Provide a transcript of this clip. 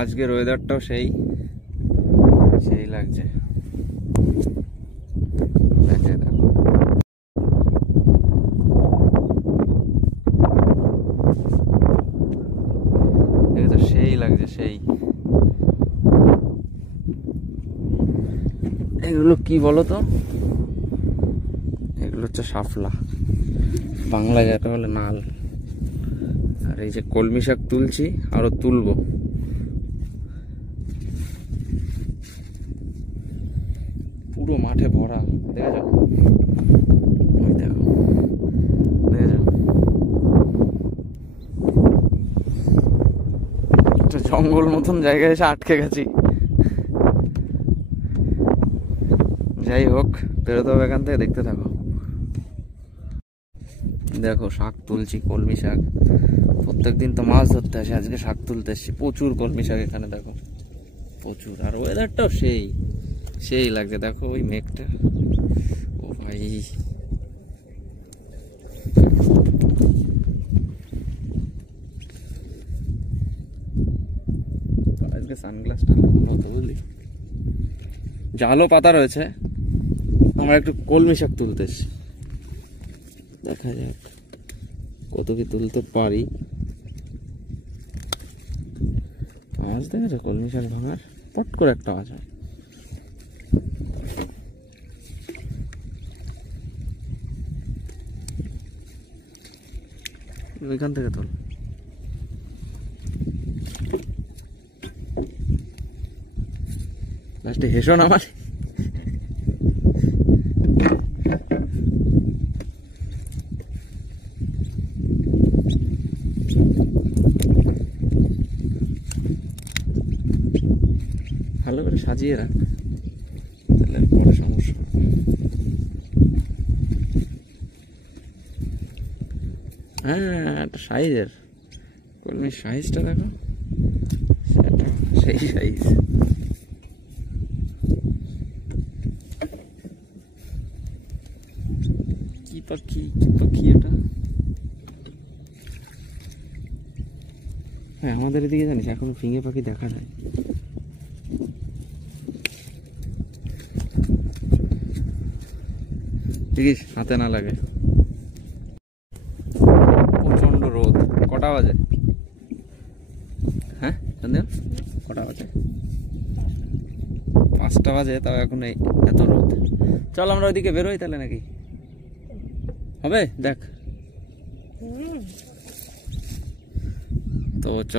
আজকের ওয়েদারটাও সেই সেই লাগছে। দেখো তো সেই লাগছে সেই। এগুলো কি বলো তো? এগুলো হচ্ছে শাপলা, বাংলা যেটা বলে নাল। আর এই যে কলমি শাক তুলছি, আরো তুলবো। পুরো মাঠে ভরা, দেখেছো? ওই দেখো, দেখেছো? জঙ্গল মতন জায়গায় এসে আটকে গেছি। যাই হোক, বেরোতে হবে এখান থেকে, দেখতে থাকো। দেখো শাক তুলছি, কলমি শাক। প্রত্যেকদিন তো মাছ ধরতে আসে, আজকে শাক তুলতে এসছি। প্রচুর কলমি শাক এখানে, দেখো প্রচুর। আর ওয়েদারটাও সেই সেই লাগছে, দেখো ওই মেঘটা। ও ভাই, আজকে সানগ্লাসটা লাগানো হতো বুঝলি। জালও পাতা রয়েছে, আমরা একটু কলমি শাক তুলতে এসছি। দেখা যাক কত কি তুলতে পারি। আওয়াজ দেখেছো কলমি শাক ভাঙার? পট করে একটা আওয়াজ হয়। ওইখান থেকে তোল। লাস্টে হেসো না আমার। ভালো করে সাজিয়ে রাখ, তাহলে পরে সমস্যা হবে। হ্যাঁ, একটা সাইজের কলমির সাইজটা দেখো, সেই সাইজ। কি পাখি, কি পাখি এটা? হ্যাঁ, আমাদের এদিকে জানিস এখনো ফিঙে পাখি দেখা যায়। দেখিস হাতে না লাগে। প্রচন্ড রোদ। কটা বাজে? হ্যাঁ সন্ধ্যা কটা বাজে? 5টা বাজে, তাও এখন এই এত রোদ। চল আমরা ওইদিকে বেরোই তাহলে, নাকি হবে? দেখ তো চলো।